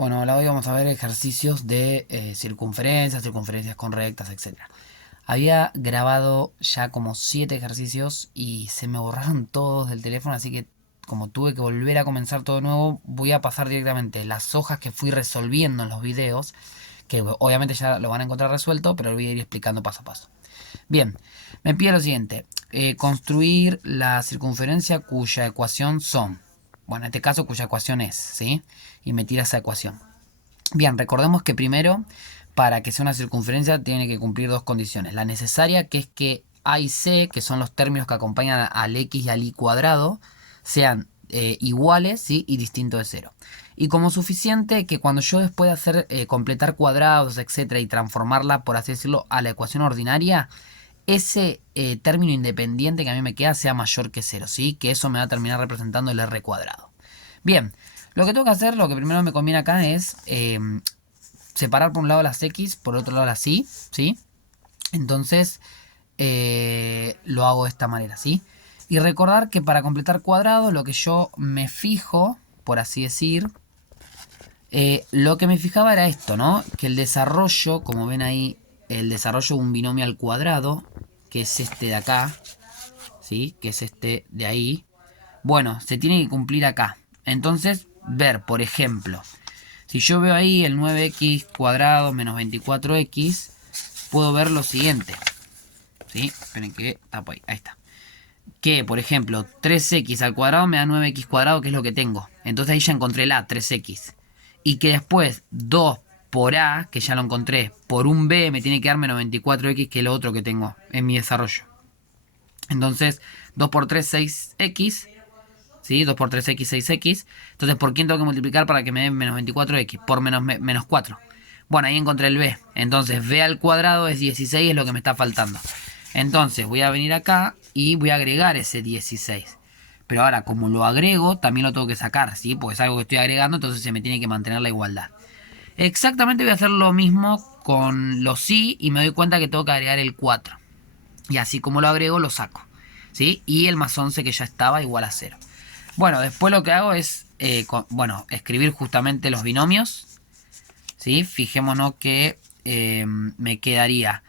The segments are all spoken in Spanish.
Bueno, hoy vamos a ver ejercicios de circunferencias, circunferencias con rectas, etc. Había grabado ya como 7 ejercicios y se me borraron todos del teléfono, así que como tuve que volver a comenzar todo de nuevo, voy a pasar directamente las hojas que fui resolviendo en los videos, que obviamente ya lo van a encontrar resuelto, pero lo voy a ir explicando paso a paso. Bien, me pide lo siguiente, construir la circunferencia cuya ecuación son, bueno, en este caso cuya ecuación es, ¿sí? Y me tira esa ecuación. Bien, recordemos que primero, para que sea una circunferencia, tiene que cumplir dos condiciones. La necesaria, que es que A y C, que son los términos que acompañan al X y al Y cuadrado, sean iguales, ¿sí? Y distintos de cero. Y como suficiente, que cuando yo después de hacer completar cuadrados, etcétera, y transformarla, por así decirlo, a la ecuación ordinaria, ese término independiente que a mí me queda sea mayor que cero, ¿sí? Que eso me va a terminar representando el R cuadrado. Bien, lo que tengo que hacer, lo que primero me conviene acá es separar por un lado las X, por otro lado las Y, ¿sí? Entonces lo hago de esta manera, ¿sí? Y recordar que para completar cuadrados lo que yo me fijo, por así decir, lo que me fijaba era esto, ¿no? Que el desarrollo, como ven ahí, el desarrollo de un binomio al cuadrado, que es este de acá, ¿sí? Que es este de ahí. Bueno, se tiene que cumplir acá. Entonces, ver, por ejemplo, si yo veo ahí el 9x cuadrado menos 24x, puedo ver lo siguiente. ¿Sí? Esperen que tapo ahí. Ahí está. Que, por ejemplo, 3x al cuadrado me da 9x cuadrado, que es lo que tengo. Entonces ahí ya encontré el a, 3x. Y que después 2 por a, que ya lo encontré, por un b me tiene que dar menos 24x, que es lo otro que tengo en mi desarrollo. Entonces, 2 por 3, 6x. ¿Sí? 2 por 3x, 6x. Entonces, ¿por quién tengo que multiplicar para que me den menos 24x? Por menos 4. Bueno, ahí encontré el b. Entonces, b al cuadrado es 16, es lo que me está faltando. Entonces, voy a venir acá y voy a agregar ese 16. Pero ahora, como lo agrego, también lo tengo que sacar, ¿sí? Porque es algo que estoy agregando, entonces se me tiene que mantener la igualdad. Exactamente voy a hacer lo mismo con los sí y me doy cuenta que tengo que agregar el 4. Y así como lo agrego, lo saco, ¿sí? Y el más 11 que ya estaba igual a 0. Bueno, después lo que hago es, escribir justamente los binomios, ¿sí? Fijémonos que me quedaría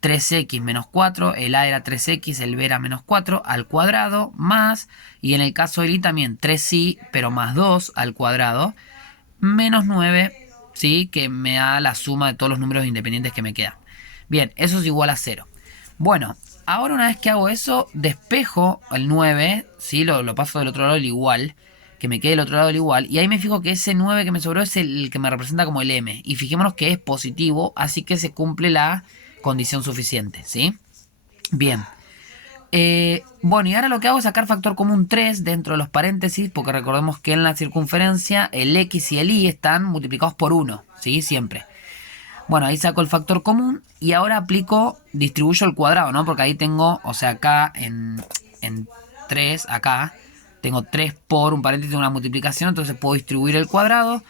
3x menos 4, el a era 3x, el b era menos 4 al cuadrado, más, y en el caso del i también 3i, pero más 2 al cuadrado, menos 9, ¿sí? Que me da la suma de todos los números independientes que me quedan. Bien, eso es igual a 0. Bueno, ahora una vez que hago eso, despejo el 9, ¿sí? Lo paso del otro lado del igual, que me quede del otro lado del igual, y ahí me fijo que ese 9 que me sobró es el que me representa como el m, y fijémonos que es positivo, así que se cumple la condición suficiente, ¿sí? Bien. Bueno, y ahora lo que hago es sacar factor común 3 dentro de los paréntesis, porque recordemos que en la circunferencia el x y el y están multiplicados por 1, ¿sí? Siempre. Bueno, ahí saco el factor común y ahora aplico, distribuyo el cuadrado, ¿no? Porque ahí tengo, o sea, acá en 3, acá, tengo 3 por un paréntesis de una multiplicación, entonces puedo distribuir el cuadrado.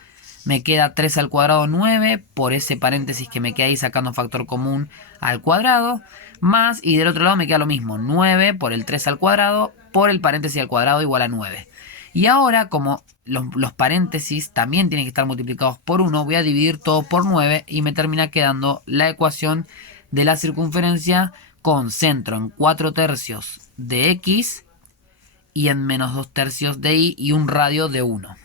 Me queda 3 al cuadrado 9 por ese paréntesis que me queda ahí sacando factor común al cuadrado. Más, y del otro lado me queda lo mismo, 9 por el 3 al cuadrado por el paréntesis al cuadrado igual a 9. Y ahora, como los paréntesis también tienen que estar multiplicados por 1, voy a dividir todo por 9 y me termina quedando la ecuación de la circunferencia con centro en 4 tercios de x y en menos 2 tercios de y un radio de 1.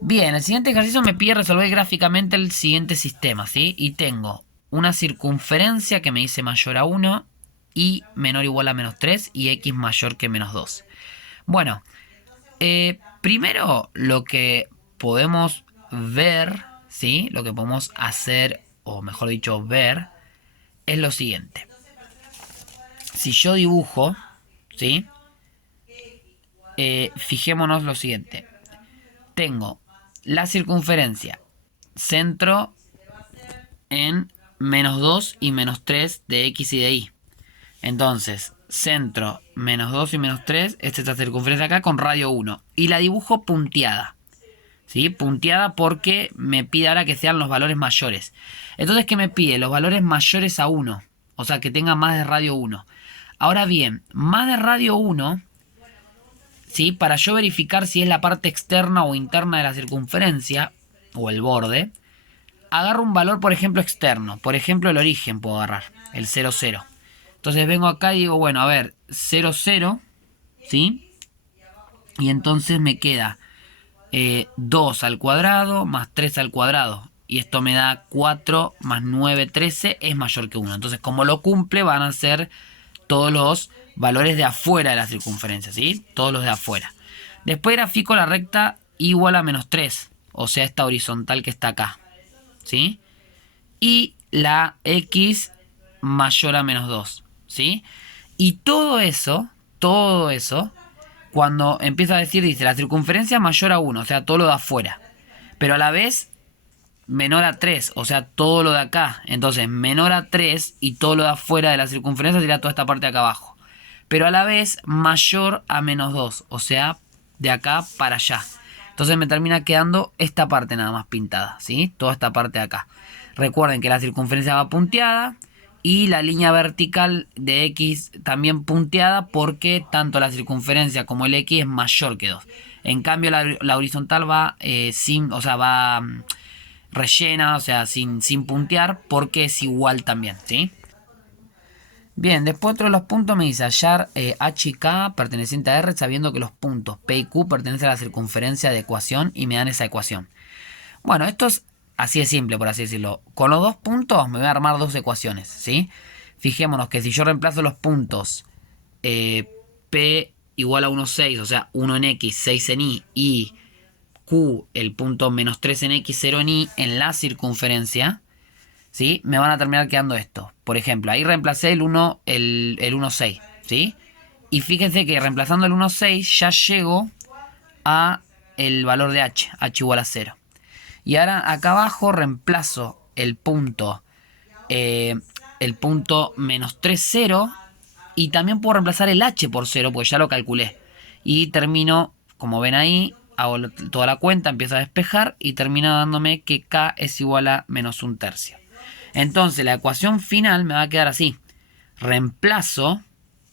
Bien, el siguiente ejercicio me pide resolver gráficamente el siguiente sistema, ¿sí? Y tengo una circunferencia que me dice mayor a 1, y menor o igual a menos 3 y x mayor que menos 2. Bueno, primero lo que podemos ver, ¿sí? Lo que podemos hacer, o mejor dicho, ver, es lo siguiente. Si yo dibujo, ¿sí? Fijémonos lo siguiente. Tengo la circunferencia, centro en menos 2 y menos 3 de x y de y. Entonces, centro menos 2 y menos 3, esta circunferencia acá con radio 1. Y la dibujo punteada. ¿Sí? Punteada porque me pide ahora que sean los valores mayores. Entonces, ¿qué me pide? Los valores mayores a 1. O sea, que tenga más de radio 1. Ahora bien, más de radio 1, ¿sí? Para yo verificar si es la parte externa o interna de la circunferencia, o el borde, agarro un valor, por ejemplo, externo. Por ejemplo, el origen puedo agarrar, el 0, 0. Entonces vengo acá y digo, bueno, a ver, 0, 0, ¿sí? Y entonces me queda 2 al cuadrado más 3 al cuadrado. Y esto me da 4 más 9, 13, es mayor que 1. Entonces, como lo cumple, van a ser todos los valores de afuera de la circunferencia, ¿sí? Todos los de afuera. Después grafico la recta igual a menos 3, o sea, esta horizontal que está acá, ¿sí? Y la x mayor a menos 2, ¿sí? Y todo eso, cuando empieza a decir, dice la circunferencia mayor a 1, o sea, todo lo de afuera. Pero a la vez menor a 3, o sea, todo lo de acá. Entonces, menor a 3 y todo lo de afuera de la circunferencia sería toda esta parte de acá abajo. Pero a la vez mayor a menos 2, o sea, de acá para allá. Entonces me termina quedando esta parte nada más pintada, ¿sí? Toda esta parte de acá. Recuerden que la circunferencia va punteada y la línea vertical de X también punteada porque tanto la circunferencia como el X es mayor que 2. En cambio la horizontal va va rellena, o sea, sin puntear porque es igual también, ¿sí? Bien, después otro de los puntos me dice hallar H y K perteneciente a R sabiendo que los puntos P y Q pertenecen a la circunferencia de ecuación y me dan esa ecuación. Bueno, esto es así de simple, por así decirlo. Con los dos puntos me voy a armar dos ecuaciones, ¿sí? Fijémonos que si yo reemplazo los puntos P igual a 1,6, o sea, 1 en X, 6 en Y, y Q, el punto menos 3 en X, 0 en Y, en la circunferencia, ¿sí? Me van a terminar quedando esto. Por ejemplo, ahí reemplacé el 1,6, ¿sí? Y fíjense que reemplazando el 1,6 ya llego a el valor de H igual a 0. Y ahora acá abajo reemplazo el punto menos 3, 0. Y también puedo reemplazar el H por 0, porque ya lo calculé. Y termino, como ven ahí, hago toda la cuenta, empiezo a despejar y termina dándome que K es igual a menos 1/3. Entonces la ecuación final me va a quedar así. Reemplazo,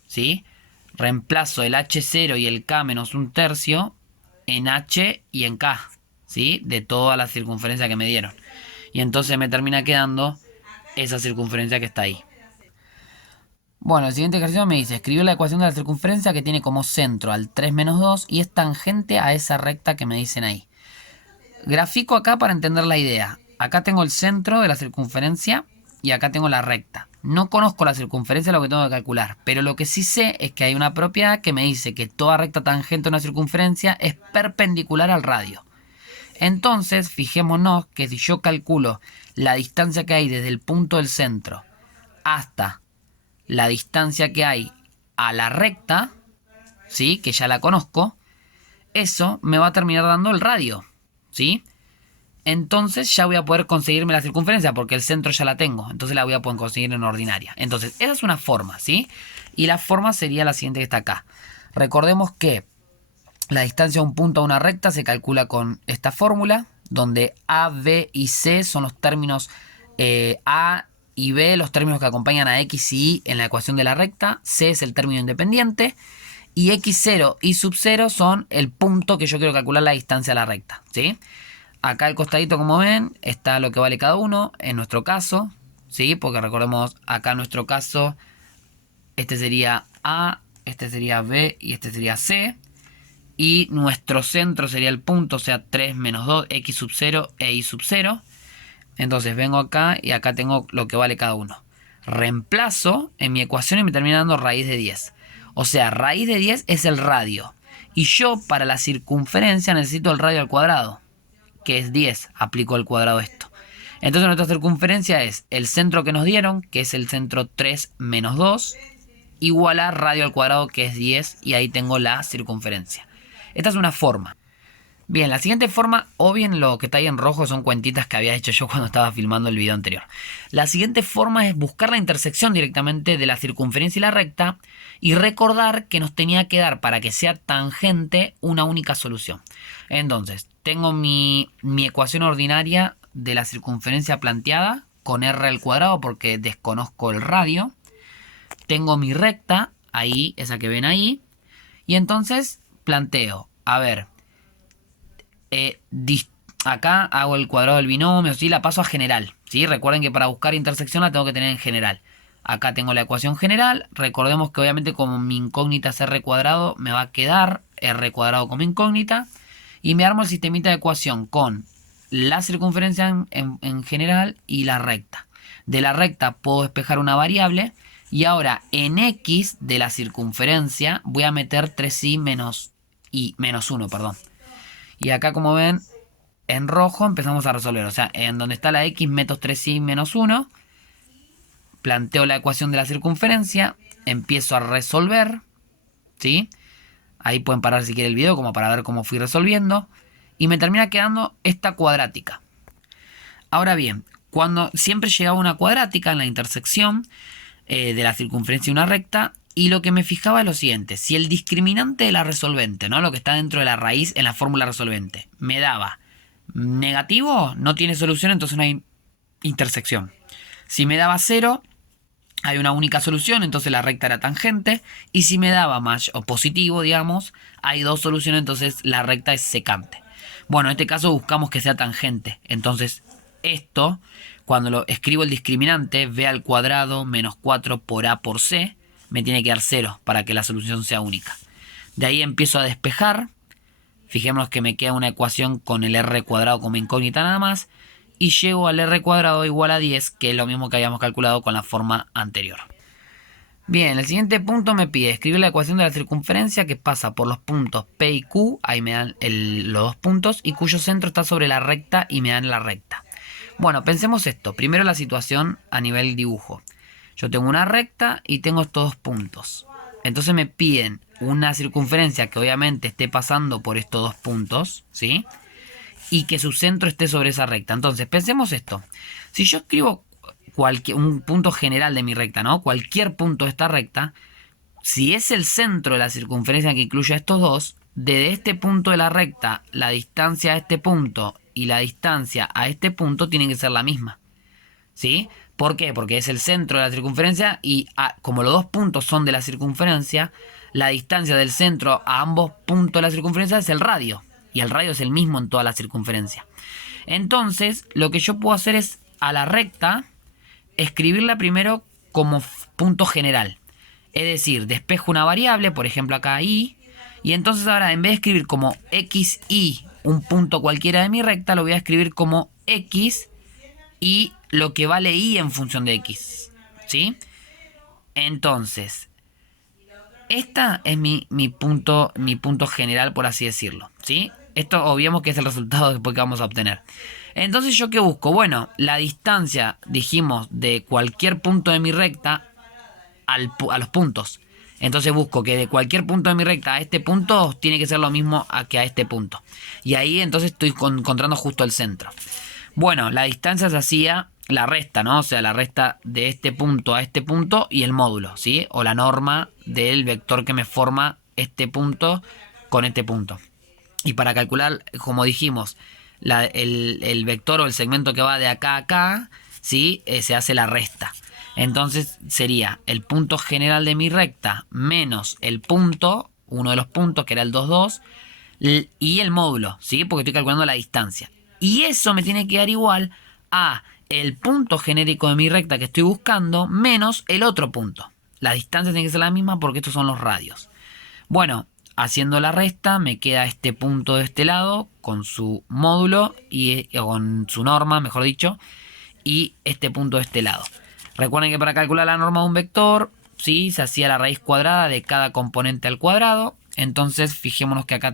¿sí? Reemplazo el H0 y el K menos 1/3 en H y en K, ¿sí? De toda la circunferencia que me dieron. Y entonces me termina quedando esa circunferencia que está ahí. Bueno, el siguiente ejercicio me dice, escribió la ecuación de la circunferencia que tiene como centro al 3 menos 2 y es tangente a esa recta que me dicen ahí. Grafico acá para entender la idea. Acá tengo el centro de la circunferencia y acá tengo la recta. No conozco la circunferencia, lo que tengo que calcular, pero lo que sí sé es que hay una propiedad que me dice que toda recta tangente a una circunferencia es perpendicular al radio. Entonces, fijémonos que si yo calculo la distancia que hay desde el punto del centro hasta la distancia que hay a la recta, ¿sí? Que ya la conozco, eso me va a terminar dando el radio, ¿sí? Entonces ya voy a poder conseguirme la circunferencia porque el centro ya la tengo. Entonces la voy a poder conseguir en ordinaria. Entonces esa es una forma, ¿sí? Y la forma sería la siguiente que está acá. Recordemos que la distancia de un punto a una recta se calcula con esta fórmula, donde A, B y C son los términos A y B, los términos que acompañan a X y Y en la ecuación de la recta. C es el término independiente. Y X0 y sub 0 son el punto que yo quiero calcular la distancia a la recta, ¿sí? Acá al costadito, como ven, está lo que vale cada uno. En nuestro caso, ¿sí? Porque recordemos, acá en nuestro caso, este sería A, este sería B y este sería C. Y nuestro centro sería el punto, o sea, 3 menos 2, X sub 0 e Y sub 0. Entonces vengo acá y acá tengo lo que vale cada uno. Reemplazo en mi ecuación y me termina dando raíz de 10. O sea, raíz de 10 es el radio. Y yo para la circunferencia necesito el radio al cuadrado, que es 10. Aplico al cuadrado esto. Entonces nuestra circunferencia es el centro que nos dieron, que es el centro 3 menos 2, igual a radio al cuadrado, que es 10. Y ahí tengo la circunferencia. Esta es una forma. Bien, la siguiente forma, o bien lo que está ahí en rojo son cuentitas que había hecho yo cuando estaba filmando el video anterior. La siguiente forma es buscar la intersección directamente de la circunferencia y la recta y recordar que nos tenía que dar para que sea tangente una única solución. Entonces, tengo mi ecuación ordinaria de la circunferencia planteada con r al cuadrado porque desconozco el radio. Tengo mi recta, ahí, esa que ven ahí, y entonces planteo, acá hago el cuadrado del binomio, ¿sí? La paso a general, ¿sí? Recuerden que para buscar intersección la tengo que tener en general. Acá tengo la ecuación general. Recordemos que obviamente como mi incógnita es r cuadrado, me va a quedar r cuadrado como incógnita. Y me armo el sistemita de ecuación con la circunferencia en general y la recta. De la recta puedo despejar una variable. Y ahora en x de la circunferencia voy a meter 3i menos 1, perdón. Y acá como ven, en rojo empezamos a resolver. O sea, en donde está la x meto 3i menos 1. Planteo la ecuación de la circunferencia. Empiezo a resolver. ¿Sí? Ahí pueden parar si quieren el video como para ver cómo fui resolviendo. Y me termina quedando esta cuadrática. Ahora bien, cuando siempre llegaba una cuadrática en la intersección de la circunferencia y una recta. Y lo que me fijaba es lo siguiente. Si el discriminante de la resolvente, ¿no? Lo que está dentro de la raíz en la fórmula resolvente, me daba negativo, no tiene solución, entonces no hay intersección. Si me daba 0, hay una única solución, entonces la recta era tangente. Y si me daba más o positivo, digamos, hay dos soluciones, entonces la recta es secante. Bueno, en este caso buscamos que sea tangente. Entonces esto, cuando lo escribo el discriminante, b al cuadrado menos 4 por a por c, me tiene que dar 0 para que la solución sea única. De ahí empiezo a despejar. Fijémonos que me queda una ecuación con el r cuadrado como incógnita nada más. Y llego al r cuadrado igual a 10, que es lo mismo que habíamos calculado con la forma anterior. Bien, el siguiente punto me pide escribir la ecuación de la circunferencia que pasa por los puntos P y Q, ahí me dan los dos puntos, y cuyo centro está sobre la recta y me dan la recta. Bueno, pensemos esto. Primero la situación a nivel dibujo. Yo tengo una recta y tengo estos dos puntos. Entonces me piden una circunferencia que obviamente esté pasando por estos dos puntos, ¿sí? Y que su centro esté sobre esa recta. Entonces, pensemos esto. Si yo escribo un punto general de mi recta, ¿no? Cualquier punto de esta recta, si es el centro de la circunferencia que incluye a estos dos, desde este punto de la recta, la distancia a este punto y la distancia a este punto tienen que ser la misma, ¿sí? ¿Por qué? Porque es el centro de la circunferencia y como los dos puntos son de la circunferencia, la distancia del centro a ambos puntos de la circunferencia es el radio. Y el radio es el mismo en toda la circunferencia. Entonces, lo que yo puedo hacer es a la recta escribirla primero como punto general. Es decir, despejo una variable, por ejemplo acá y entonces ahora en vez de escribir como xy, un punto cualquiera de mi recta, lo voy a escribir como x y lo que vale y en función de x. ¿Sí? Entonces, esta es mi punto general, por así decirlo. ¿Sí? Esto obviamos que es el resultado después que vamos a obtener. Entonces, ¿yo qué busco? Bueno, la distancia, dijimos, de cualquier punto de mi recta a los puntos. Entonces busco que de cualquier punto de mi recta a este punto tiene que ser lo mismo que a este punto. Y ahí entonces estoy encontrando justo el centro. Bueno, la distancia se hacía la resta, ¿no? O sea, la resta de este punto a este punto y el módulo, ¿sí? O la norma del vector que me forma este punto con este punto. Y para calcular, como dijimos, el vector o el segmento que va de acá a acá, ¿sí? Se hace la resta. Entonces sería el punto general de mi recta menos el punto, uno de los puntos que era el 2, 2, y el módulo, ¿sí? Porque estoy calculando la distancia. Y eso me tiene que dar igual a el punto genérico de mi recta que estoy buscando menos el otro punto. La distancia tiene que ser la misma porque estos son los radios. Bueno, haciendo la resta me queda este punto de este lado con su módulo o con su norma, mejor dicho, y este punto de este lado. Recuerden que para calcular la norma de un vector, ¿sí? Se hacía la raíz cuadrada de cada componente al cuadrado. Entonces, fijémonos que acá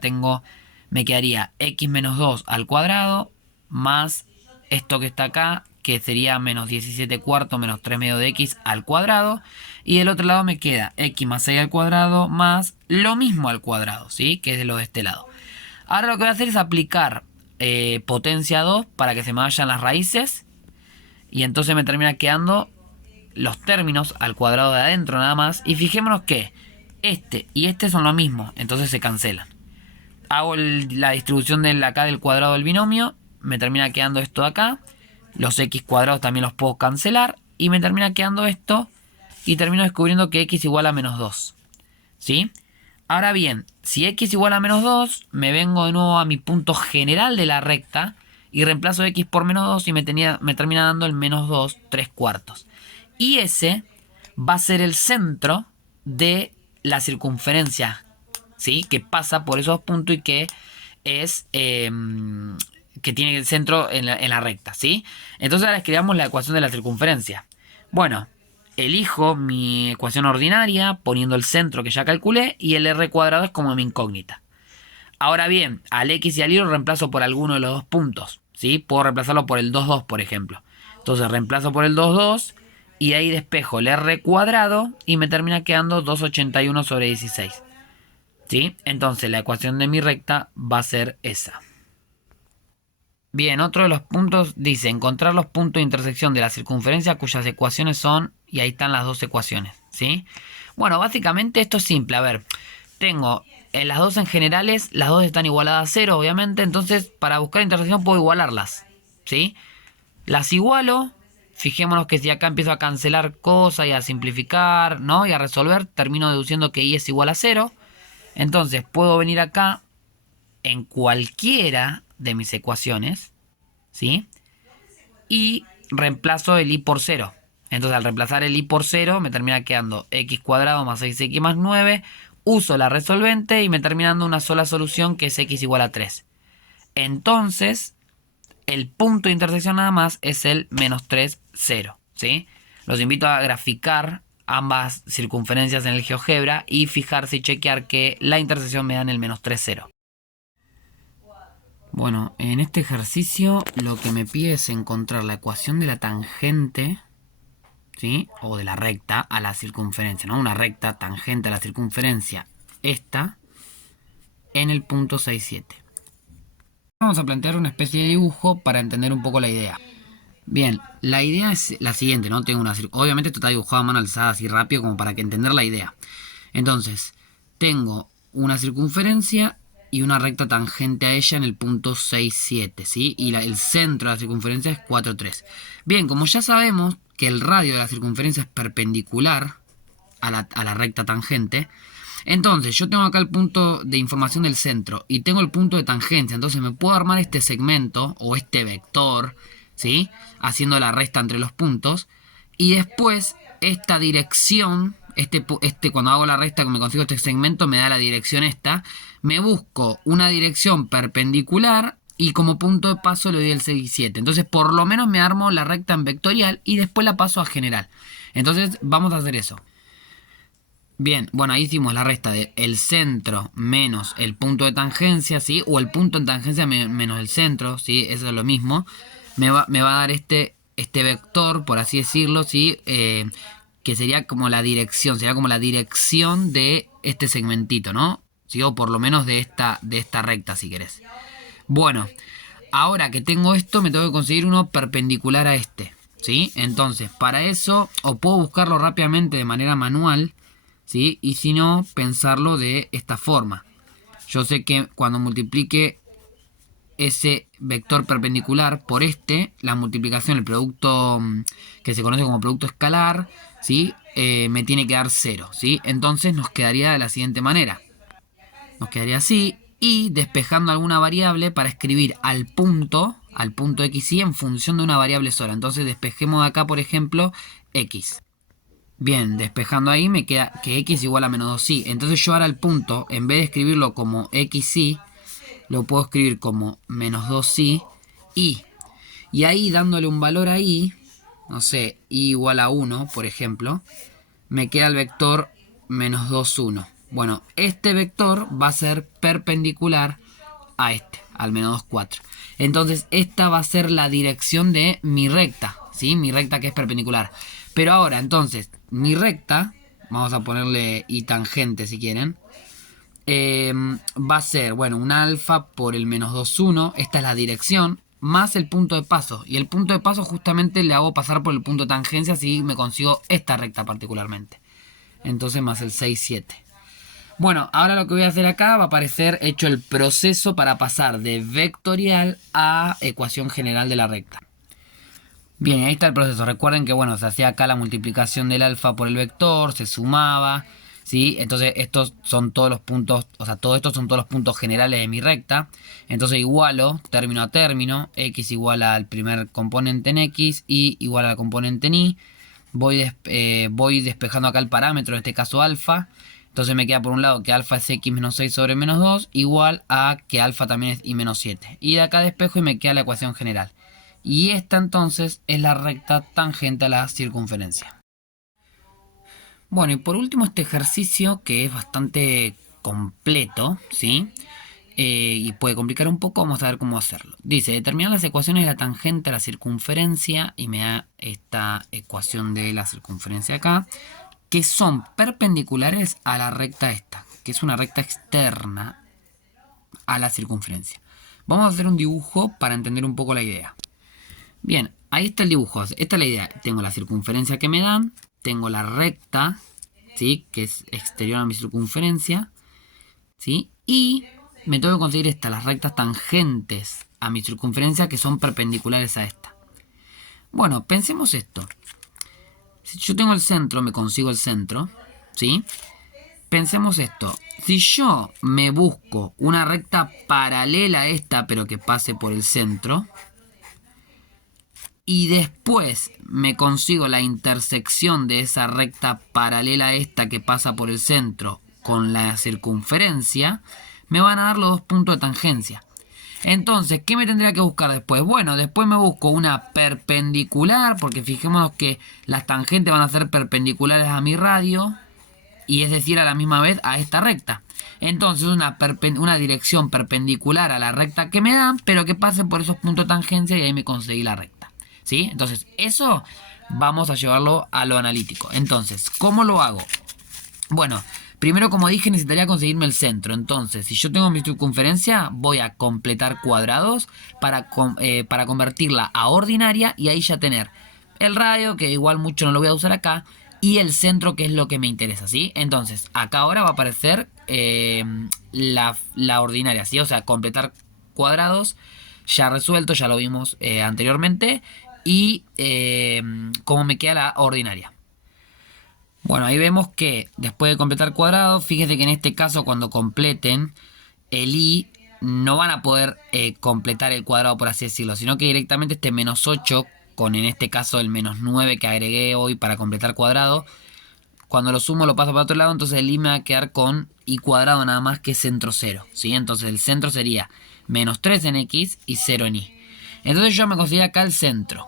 me quedaría x menos 2 al cuadrado más esto que está acá, que sería menos 17 cuartos menos 3 medio de x al cuadrado. Y del otro lado me queda x más 6 al cuadrado más lo mismo al cuadrado, ¿sí? Que es de lo de este lado. Ahora lo que voy a hacer es aplicar potencia 2 para que se me vayan las raíces. Y entonces me termina quedando los términos al cuadrado de adentro nada más. Y fijémonos que este y este son lo mismo, entonces se cancelan. Hago la distribución acá del cuadrado del binomio. Me termina quedando esto de acá. Los x cuadrados también los puedo cancelar. Y me termina quedando esto. Y termino descubriendo que x igual a menos 2. ¿Sí? Ahora bien, si x igual a menos 2, me vengo de nuevo a mi punto general de la recta. y reemplazo x por menos 2 y me termina dando el menos 2 3/4. Y ese va a ser el centro de la circunferencia, ¿sí? Que pasa por esos puntos y que es que tiene el centro en la recta, ¿sí? Entonces ahora escribamos la ecuación de la circunferencia. Bueno, elijo mi ecuación ordinaria poniendo el centro que ya calculé y el r cuadrado es como mi incógnita. Ahora bien, al x y al y lo reemplazo por alguno de los dos puntos, ¿sí? Puedo reemplazarlo por el 2, 2, por ejemplo. Entonces reemplazo por el 2, 2 y ahí despejo el r cuadrado y me termina quedando 281 sobre 16. ¿Sí? Entonces la ecuación de mi recta va a ser esa. Bien, otro de los puntos dice encontrar los puntos de intersección de la circunferencia cuyas ecuaciones son, y ahí están las dos ecuaciones, ¿sí? Bueno, básicamente esto es simple. A ver, tengo las dos en generales, las dos están igualadas a 0, obviamente, entonces para buscar intersección puedo igualarlas, ¿sí? Las igualo, fijémonos que si acá empiezo a cancelar cosas y a simplificar, ¿no? Y a resolver, termino deduciendo que y es igual a 0. Entonces puedo venir acá en cualquiera de mis ecuaciones, ¿sí? Y reemplazo el y por 0. Entonces al reemplazar el y por 0 me termina quedando x cuadrado más 6x más 9. Uso la resolvente y me termina dando una sola solución que es x igual a 3. Entonces el punto de intersección nada más es el menos 3, 0, ¿sí? Los invito a graficar ambas circunferencias en el GeoGebra y fijarse y chequear que la intersección me da en el menos 3, 0. Bueno, en este ejercicio lo que me pide es encontrar la ecuación de la tangente, ¿sí? O de la recta a la circunferencia, ¿no? Una recta tangente a la circunferencia, esta, en el punto 6, 7. Vamos a plantear una especie de dibujo para entender un poco la idea. Bien, la idea es la siguiente, ¿no? Obviamente esto está dibujado a mano alzada así rápido como para que entender la idea. Entonces, tengo una circunferencia y una recta tangente a ella en el punto 6, 7, ¿sí? Y el centro de la circunferencia es 4, 3. Bien, como ya sabemos que el radio de la circunferencia es perpendicular a la recta tangente, entonces yo tengo acá el punto de información del centro y tengo el punto de tangencia. Entonces me puedo armar este segmento o este vector, ¿sí? Haciendo la resta entre los puntos. Y después esta dirección, cuando hago la resta, me consigo este segmento, me da la dirección esta. Me busco una dirección perpendicular y como punto de paso le doy el 6 y 7. Entonces por lo menos me armo la recta en vectorial y después la paso a general. Entonces vamos a hacer eso. Bien, bueno, ahí hicimos la resta de el centro menos el punto de tangencia, ¿sí? O el punto en tangencia menos el centro, ¿sí? Eso es lo mismo. Me va a dar este vector, por así decirlo, ¿sí? Que sería como la dirección, de este segmentito, ¿no? ¿Sí? O por lo menos de esta recta, si querés. Bueno, ahora que tengo esto, me tengo que conseguir uno perpendicular a este, ¿sí? Entonces, para eso, o puedo buscarlo rápidamente de manera manual, ¿sí? Y si no, pensarlo de esta forma. Yo sé que cuando multiplique ese vector perpendicular por la multiplicación, el producto que se conoce como producto escalar, ¿sí? Me tiene que dar 0, ¿sí? Entonces nos quedaría de la siguiente manera. Nos quedaría así y despejando alguna variable para escribir al punto x y en función de una variable sola. Entonces despejemos de acá, por ejemplo, x. Bien, despejando ahí me queda que x igual a menos 2y. Entonces yo ahora el punto, en vez de escribirlo como xy, lo puedo escribir como menos 2y y. Y ahí dándole un valor ahí, no sé, y igual a 1, por ejemplo, me queda el vector menos 2, 1. Bueno, este vector va a ser perpendicular a al menos 2, 4. Entonces esta va a ser la dirección de mi recta, ¿sí? Mi recta que es perpendicular. Pero ahora, entonces, mi recta, vamos a ponerle y tangente si quieren, va a ser, bueno, un alfa por el menos 2, 1. Esta es la dirección, más el punto de paso. Y el punto de paso justamente le hago pasar por el punto de tangencia si me consigo esta recta particularmente. Entonces más el 6, 7. Bueno, ahora lo que voy a hacer acá va a aparecer hecho el proceso para pasar de vectorial a ecuación general de la recta. Bien, ahí está el proceso. Recuerden que, bueno, se hacía acá la multiplicación del alfa por el vector, se sumaba, ¿sí? Entonces estos son todos los puntos, o sea, todos estos son todos los puntos generales de mi recta. Entonces igualo término a término, x igual al primer componente en x, y igual al componente en y. Voy despejando acá el parámetro, en este caso alfa. Entonces me queda por un lado que alfa es x menos 6 sobre menos 2, igual a que alfa también es y menos 7. Y de acá despejo y me queda la ecuación general. Y esta entonces es la recta tangente a la circunferencia. Bueno, y por último este ejercicio que es bastante completo, ¿sí? Y puede complicar un poco, vamos a ver cómo hacerlo. Dice, determinar las ecuaciones de la tangente a la circunferencia, y me da esta ecuación de la circunferencia acá, que son perpendiculares a la recta esta, que es una recta externa a la circunferencia. Vamos a hacer un dibujo para entender un poco la idea. Bien, ahí está el dibujo, esta es la idea. Tengo la circunferencia que me dan, tengo la recta, ¿sí? Que es exterior a mi circunferencia, ¿sí? Y me tengo que conseguir las rectas tangentes a mi circunferencia que son perpendiculares a esta. Bueno, pensemos esto. Si yo tengo el centro, me consigo el centro, ¿sí? Pensemos esto. Si yo me busco una recta paralela a esta, pero que pase por el centro, y después me consigo la intersección de esa recta paralela a esta que pasa por el centro con la circunferencia, me van a dar los dos puntos de tangencia. Entonces, ¿qué me tendría que buscar después? Bueno, después me busco una perpendicular, porque fijémonos que las tangentes van a ser perpendiculares a mi radio, y es decir, a la misma vez a esta recta. Entonces, una dirección perpendicular a la recta que me dan, pero que pase por esos puntos de tangencia, y ahí me conseguí la recta, ¿sí? Entonces, eso vamos a llevarlo a lo analítico. Entonces, ¿cómo lo hago? Bueno, primero, como dije, necesitaría conseguirme el centro. Entonces, si yo tengo mi circunferencia, voy a completar cuadrados para convertirla a ordinaria, y ahí ya tener el radio, que igual mucho no lo voy a usar acá, y el centro, que es lo que me interesa, ¿sí? Entonces, acá ahora va a aparecer la ordinaria, ¿sí? O sea, completar cuadrados, ya resuelto, ya lo vimos anteriormente, y cómo me queda la ordinaria. Bueno, ahí vemos que después de completar cuadrados, fíjese que en este caso cuando completen el i no van a poder completar el cuadrado, por así decirlo, sino que directamente este menos 8 con en este caso el menos 9 que agregué hoy para completar cuadrado, cuando lo sumo lo paso para otro lado, entonces el i me va a quedar con i cuadrado nada más, que centro 0, ¿sí? Entonces el centro sería menos 3 en x y 0 en y. Entonces yo me considero acá el centro.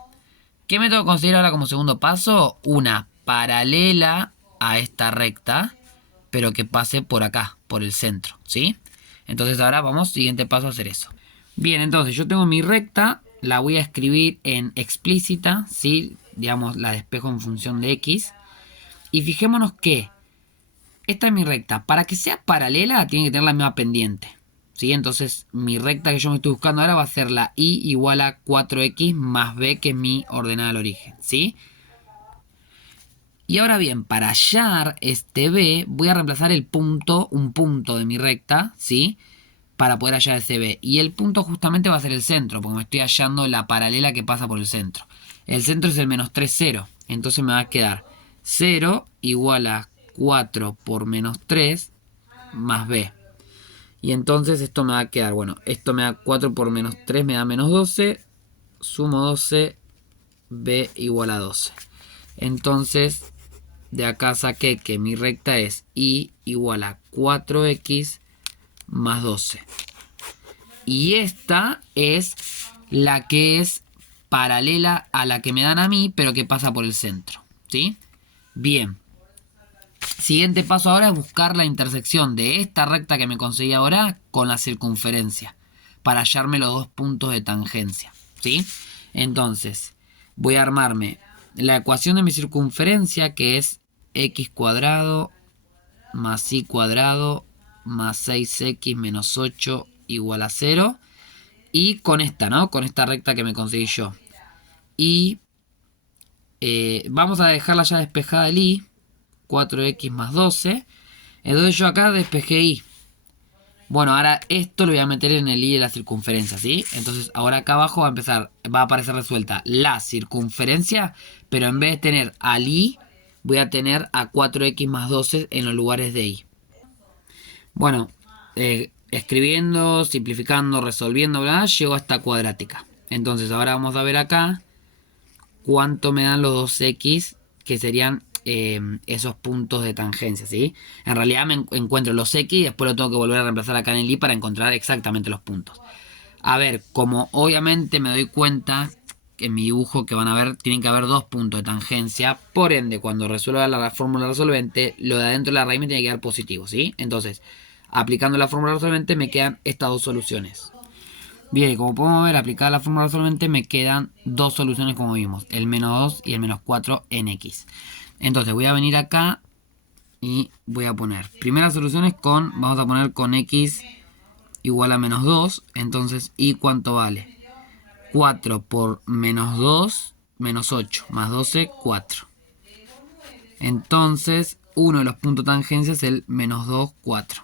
¿Qué me tengo que considerar ahora como segundo paso? Una paralela a esta recta, pero que pase por acá, por el centro, ¿sí? Entonces ahora vamos, siguiente paso, a hacer eso. Bien, entonces yo tengo mi recta, la voy a escribir en explícita, ¿sí? Digamos, la despejo en función de x. Y fijémonos que esta es mi recta. Para que sea paralela, tiene que tener la misma pendiente, ¿sí? Entonces mi recta que yo me estoy buscando ahora va a ser la y igual a 4x más b, que es mi ordenada al origen, ¿sí? Y ahora bien, para hallar este b, voy a reemplazar un punto de mi recta, ¿sí? Para poder hallar ese b. Y el punto justamente va a ser el centro, porque me estoy hallando la paralela que pasa por el centro. El centro es el menos 3, 0. Entonces me va a quedar 0 igual a 4 por menos 3 más b. Y entonces esto me va a quedar, bueno, esto me da 4 por menos 3, me da menos 12. Sumo 12, b igual a 12. Entonces, de acá saqué que mi recta es y igual a 4x más 12. Y esta es la que es paralela a la que me dan a mí, pero que pasa por el centro, ¿sí? Bien. Siguiente paso ahora es buscar la intersección de esta recta que me conseguí ahora con la circunferencia, para hallarme los dos puntos de tangencia, ¿sí? Entonces, voy a armarme la ecuación de mi circunferencia, que es x cuadrado más y cuadrado más 6x menos 8 igual a 0. Y con esta, ¿no? Con esta recta que me conseguí yo. Y vamos a dejarla ya despejada el i. 4x más 12. Entonces yo acá despejé i. Bueno, ahora esto lo voy a meter en el i de la circunferencia, ¿sí? Entonces ahora acá abajo va a aparecer resuelta la circunferencia, pero en vez de tener al i, voy a tener a 4x más 12 en los lugares de y. Bueno, escribiendo, simplificando, resolviendo, bla, llego a esta cuadrática. Entonces ahora vamos a ver acá cuánto me dan los 2x, que serían esos puntos de tangencia, ¿sí? En realidad me encuentro los x y después lo tengo que volver a reemplazar acá en el y para encontrar exactamente los puntos. A ver, como obviamente me doy cuenta que en mi dibujo que van a ver, tienen que haber dos puntos de tangencia. Por ende, cuando resuelva la fórmula resolvente, lo de adentro de la raíz me tiene que dar positivo, ¿sí? Entonces, aplicando la fórmula resolvente me quedan estas dos soluciones. Bien, como podemos ver, aplicada la fórmula resolvente me quedan dos soluciones como vimos, el menos 2 y el menos 4 en x. Entonces voy a venir acá y voy a poner primeras soluciones vamos a poner con x igual a menos 2. Entonces, ¿y cuánto vale? 4 por menos 2, menos 8, más 12, 4. Entonces, uno de los puntos de tangencia es el menos 2, 4.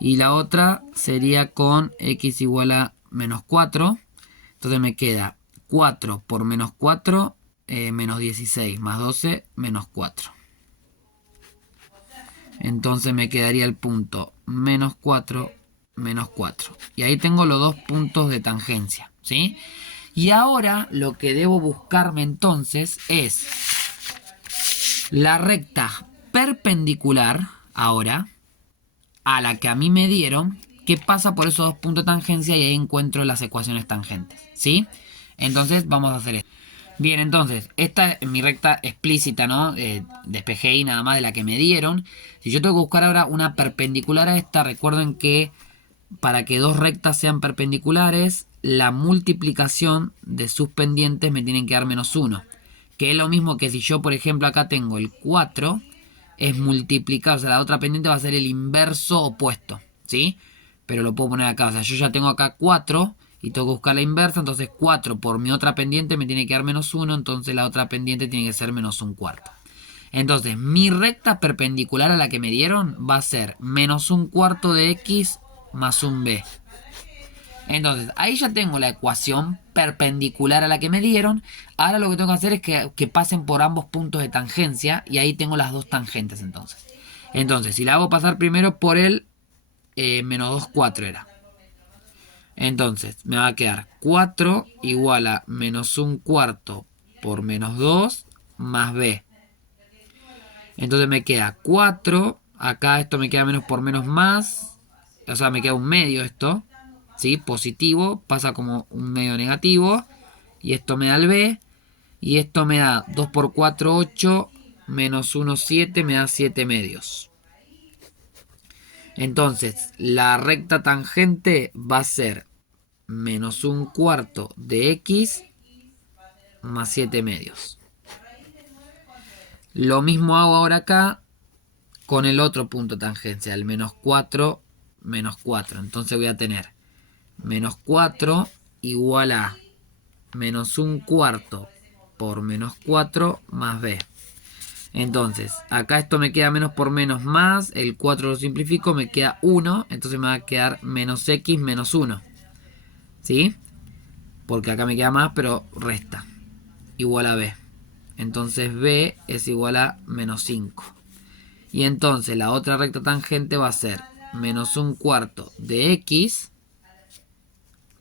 Y la otra sería con x igual a menos 4. Entonces me queda 4 por menos 4, menos 16, más 12, menos 4. Entonces me quedaría el punto menos 4, menos 4. Y ahí tengo los dos puntos de tangencia, ¿sí? Y ahora lo que debo buscarme entonces es la recta perpendicular, ahora, a la que a mí me dieron, que pasa por esos dos puntos de tangencia y ahí encuentro las ecuaciones tangentes, ¿sí? Entonces vamos a hacer esto. Bien, entonces, esta es mi recta explícita, ¿no? Despejé y nada más de la que me dieron. Si yo tengo que buscar ahora una perpendicular a esta, recuerden que para que dos rectas sean perpendiculares, la multiplicación de sus pendientes me tienen que dar menos 1. Que es lo mismo que si yo, por ejemplo, acá tengo el 4, es multiplicar, o sea, la otra pendiente va a ser el inverso opuesto, ¿sí? Pero lo puedo poner acá, o sea, yo ya tengo acá 4 y tengo que buscar la inversa, entonces 4 por mi otra pendiente me tiene que dar menos 1, entonces la otra pendiente tiene que ser menos 1/4. Entonces, mi recta perpendicular a la que me dieron va a ser menos 1/4 de x más un b. Entonces, ahí ya tengo la ecuación perpendicular a la que me dieron. Ahora lo que tengo que hacer es que pasen por ambos puntos de tangencia. Y ahí tengo las dos tangentes entonces. Entonces, si la hago pasar primero por el menos 2, 4 era. Entonces, me va a quedar 4 igual a menos 1/4 por menos 2 más b. Entonces me queda 4. Acá esto me queda menos por menos más. O sea, me queda un medio esto. ¿Sí? Positivo. Pasa como un medio negativo. Y esto me da el b. Y esto me da 2 por 4, 8. Menos 1, 7. Me da 7 medios. Entonces, la recta tangente va a ser menos 1/4 de x más 7 medios. Lo mismo hago ahora acá con el otro punto de tangencia, el menos 4, menos 4. Entonces voy a tener menos 4 igual a menos 1/4 por menos 4 más b. Entonces, acá esto me queda menos por menos más, el 4 lo simplifico, me queda 1, entonces me va a quedar menos x menos 1. ¿Sí? Porque acá me queda más, pero resta. Igual a b. Entonces b es igual a menos 5. Y entonces la otra recta tangente va a ser menos 1/4 de x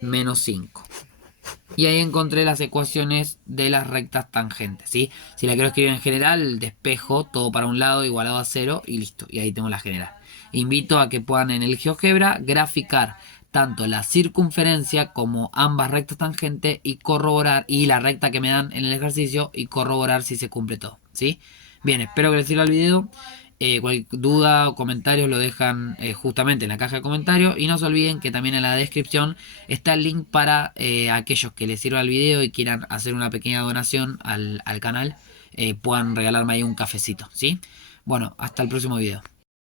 menos 5. Y ahí encontré las ecuaciones de las rectas tangentes, ¿sí? Si la quiero escribir en general, despejo todo para un lado igualado a 0 y listo. Y ahí tengo la general. Invito a que puedan en el GeoGebra graficar tanto la circunferencia como ambas rectas tangentes y corroborar, y la recta que me dan en el ejercicio, y corroborar si se cumple todo, ¿sí? Bien, espero que les sirva el video. Cualquier duda o comentarios lo dejan justamente en la caja de comentarios. Y no se olviden que también en la descripción está el link para aquellos que les sirva el video y quieran hacer una pequeña donación al canal. Puedan regalarme ahí un cafecito, ¿sí? Bueno, hasta el próximo video.